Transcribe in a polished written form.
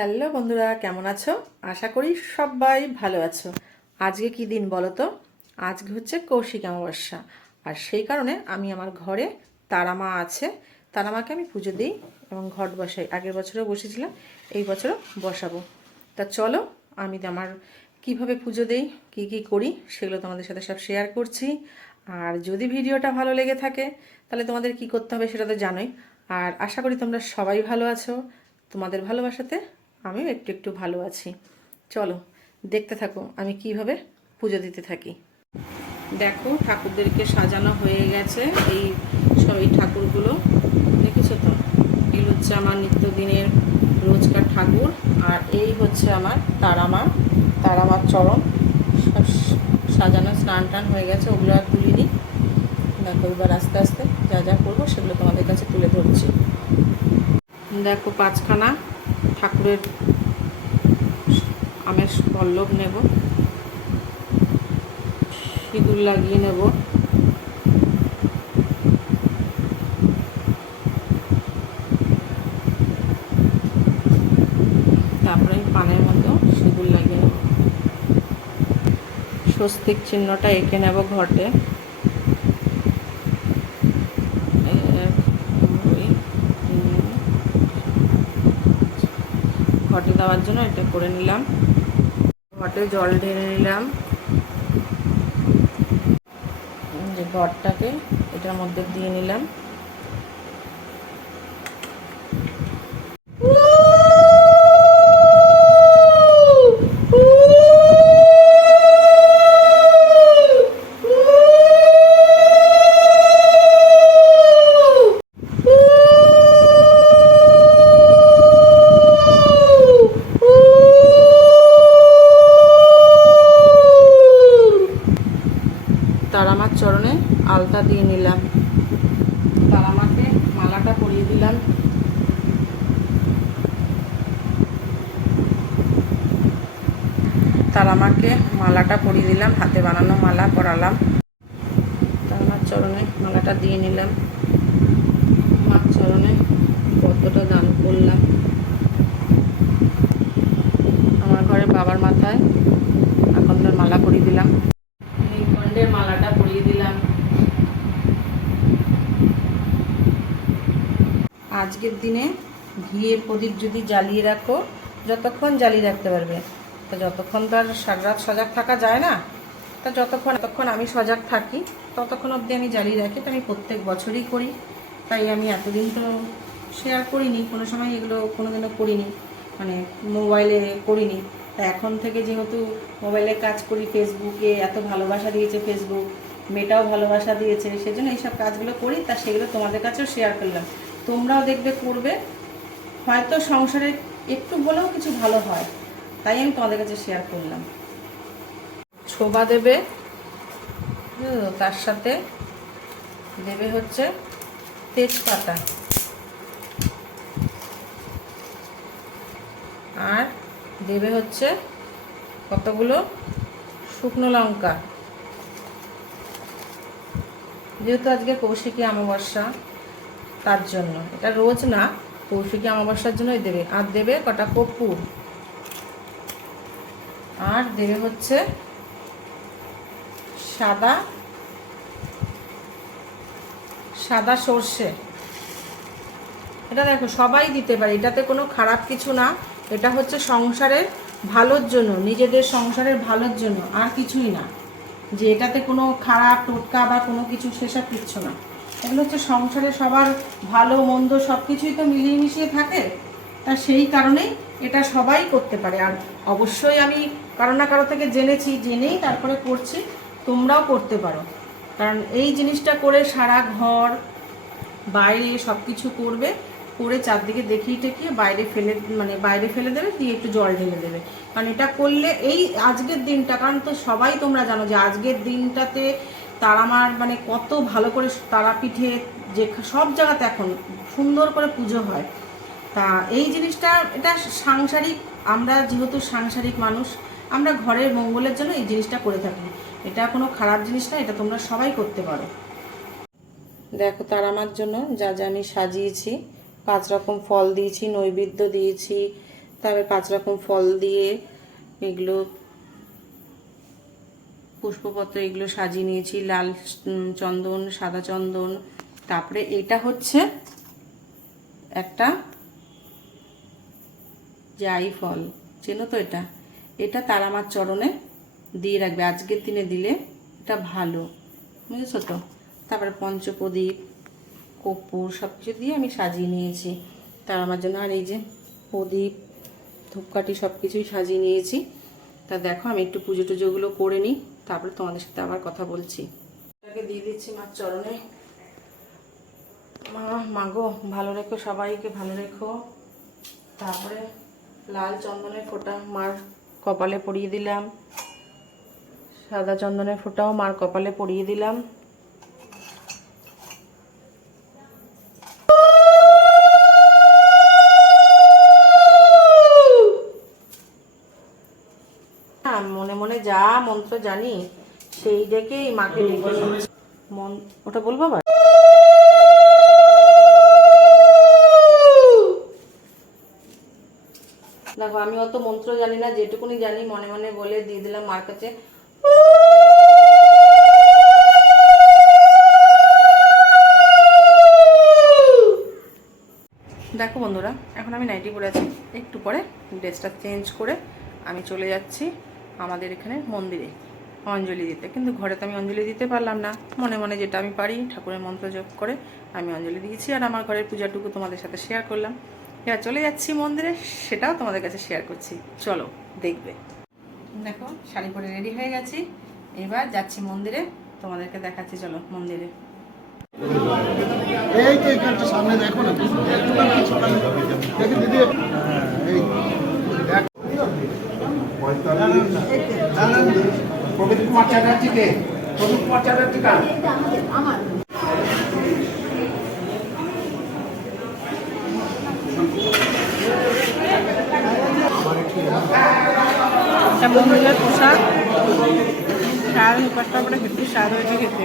Hello বন্ধুরা, কেমন আছো? আশা করি সবাই ভালো আছো। আজকে কি দিন বলো তো? আজকে হচ্ছে কৌশিক অমাবস্যা। আর সেই কারণে আমি আমার ঘরে তারামা আছে, তারামাকে আমি পুজো দিই এবং ঘট বসাই। আগের বছরও বসেছিলাম, এই বছরও বসাবো। তা চলো, আমি আমার কিভাবে পুজো দিই, কি কি করি সেগুলো তোমাদের সাথে সব শেয়ার করছি। আর যদি ভিডিওটা ভালো লেগে থাকে তাহলে তোমাদের কি করতে হবে সেটা তো জানোই। আর আশা করি তোমরা সবাই ভালো আছো। তোমাদের ভালোবাসাতে আমিও একটু একটু ভালো আছি। চলো দেখতে থাকো আমি কিভাবে পুজো দিতে থাকি। দেখো, ঠাকুরদেরকে সাজানো হয়ে গেছে। এই সব এই ঠাকুরগুলো দেখেছো তো? এগুলো হচ্ছে আমার নিত্যদিনের রোজকার ঠাকুর। আর এই হচ্ছে আমার তারামা, তারামার চরণ সব সাজানো, স্নান টান হয়ে গেছে, ওগুলো আর তুলিনি। দেখো এবার আস্তে আস্তে যা যা করবো সেগুলো তোমাদের কাছে তুলে ধরছি। দেখো, পাঁচখানা ঠাকুরের আমের পল্লব নেব, সিঁদুর লাগিয়ে নেব। তারপরে আমি পানের মতো সিঁদুর লাগিয়ে নেব, স্বস্তিক চিহ্নটা এঁকে নেব ঘটে। ঘটে দেওয়ার জন্য এটা করে নিলাম। ঘটে জল ঢেলে নিলাম, যে ঘটটাকে এটার মধ্যে দিয়ে নিলাম। তারামার চরণে আলতা দিয়ে নিলাম, তারামাকে মালাটা পরিয়ে দিলাম। তারামাকে মালাটা পরিয়ে দিলাম, হাতে বানানো মালা পরালাম। তারামার চরণে মালাটা দিয়ে নিলাম, মার চরণে পদ্মটা দান করলাম। আমার ঘরে বাবার মাথায় আকন্দের মালা পরিয়ে দিলাম, নীলকণ্ঠের মালাটা পরিয়ে দিলাম। আজকের দিনে ঘিয়ের প্রদীপ যদি জ্বালিয়ে রাখো, যতক্ষণ জ্বালিয়ে রাখতে পারবে, তো যতক্ষণ তো আর সারা রাত সজাগ থাকা যায় না, তা যতক্ষণ আমি সজাগ থাকি ততক্ষণ অবধি আমি জ্বালিয়ে রাখি। তো আমি প্রত্যেক বছরই করি, তাই আমি এতদিন তো শেয়ার করিনি, কোনো সময় এগুলো কোনোদিনও করিনি, মানে মোবাইলে করিনি। তা এখন থেকে যেহেতু মোবাইলে কাজ করি, ফেসবুকে এত ভালোবাসা দিয়েছে ফেসবুক, মেয়েটাও ভালোবাসা দিয়েছে, সেজন্য এইসব কাজগুলো করি। তা সেগুলো তোমাদের কাছেও শেয়ার করলাম, তোমরাও দেখবে করবে, হয়তো সংসারে একটু বলেও কিছু ভালো হয়, তাই আমি তোমাদের কাছে শেয়ার করলাম। ছোবা দেবে, তার সাথে দেবে হচ্ছে তেজপাতা, আর দেবে হচ্ছে কতগুলো শুকনো লঙ্কা। যেহেতু আজকে কৌশিকী অমাবস্যা, তার জন্য, এটা রোজ না, কৌশিকী অমাবস্যার জন্যই দেবে। আর দেবে কটা কর্পূর, আর দেবে হচ্ছে সাদা সাদা সর্ষে। এটা দেখো সবাই দিতে পারে, এটাতে কোনো খারাপ কিছু না। এটা হচ্ছে সংসারের ভালোর জন্য, নিজেদের সংসারের ভালোর জন্য, আর কিছুই না। যে এটাতে কোনো খারাপ টোটকা বা কোনো কিছু সেসব কিচ্ছু না। এগুলো হচ্ছে সংসারে সবার ভালো মন্দ সব কিছুই তো মিলিয়ে মিশিয়ে থাকে, তা সেই কারণেই এটা সবাই করতে পারে। আর অবশ্যই আমি কারো না কারো থেকে জেনেই তারপরে করছি, তোমরাও করতে পারো। কারণ এই জিনিসটা করে সারা ঘর বাইরে সব কিছু করবে, করে চারদিকে দেখিয়ে টেকিয়ে বাইরে ফেলে দেবে, দিয়ে একটু জল ঢেলে দেবে। কারণ এটা করলে এই আজকের দিনটা, কারণ তো সবাই তোমরা জানো যে আজকের দিনটাতে তারামার কত ভালো করে তারাপীঠে যে সব জায়গাতে এখন সুন্দর করে পুজো হয়। তা এই জিনিসটা এটা সাংসারিক, আমরা যেহেতু সাংসারিক মানুষ, আমরা ঘরের মঙ্গলের জন্য এই জিনিসটা করে থাকি। এটা কোনো খারাপ জিনিস না, এটা তোমরা সবাই করতে পারো। দেখো, তারামার জন্য যা যা আমি সাজিয়েছি, 5 রকম ফল দিয়েছি, নৈবেদ্য দিয়েছি, তারপরে 5 রকম ফল দিয়ে এগুলো পুষ্পপত্র এগুলো সাজিয়ে নিয়েছি, লাল চন্দন, সাদা চন্দন। তারপরে এটা হচ্ছে একটা জাই ফল, চেনো তো? এটা তারা মার চরণে দিয়ে রাখবে, আজকের দিনে দিলে এটা ভালো, বুঝেছো তো? তারপরে পঞ্চপ্রদীপ, কর্পূর সব কিছু দিয়ে আমি সাজিয়ে নিয়েছি তারা মার জন্য। আর এই যে প্রদীপ, ধূপকাঠি সব কিছুই সাজিয়ে নিয়েছি। তা দেখো আমি একটু পুজো টুজোগুলো করে নিই, তারপরে তোমাদের সাথে আবার কথা বলছি। এটাকে দিয়ে দিচ্ছি মার চরণে। মাগো ভালো রেখো, সবাইকে ভালো রেখো। তারপরে লাল চন্দনের ফোঁটা মার কপালে পরিয়ে দিলাম, সাদা চন্দনের ফোঁটাও মার কপালে পরিয়ে দিলাম। মনে মনে যা মন্ত্র জানি সেই ডেকেই মাকে ডেকে ওটা বলবো আবার। দেখো আমি অত মন্ত্র জানি না, যেটুকুনি জানি মনে মনে বলে দিয়ে দিলাম মার কাছে। দেখো বন্ধুরা, এখন আমি নাইটি পরে আছি, একটু পরে ড্রেসটা চেঞ্জ করে আমি চলে যাচ্ছি আমাদের এখানে মন্দিরে অঞ্জলি দিতে। কিন্তু ঘরে তো আমি অঞ্জলি দিতে পারলাম না, মনে মনে যেটা আমি পারি ঠাকুরের মন্ত্র জপ করে আমি অঞ্জলি দিয়েছি। আর আমার ঘরের পূজাটুকু তোমাদের সাথে শেয়ার করলাম। এবার চলে যাচ্ছি মন্দিরে, সেটাও তোমাদের কাছে শেয়ার করছি, চলো দেখবে। দেখো শাড়ি পরে রেডি হয়ে গেছি, এবার যাচ্ছি মন্দিরে, তোমাদেরকে দেখাচ্ছি, চলো মন্দিরে। এই তো এখানটা সামনে দেখো না, দেখো দিদি, এই প্রদীপ কুমার চ্যাটার্জিকে, প্রদীপ কুমার চ্যাটার্জি কার? আমার। মন্দিরের প্রসাদ, সারা উপাসটা করে খেতে, স্বাদ হয়েছে খেতে।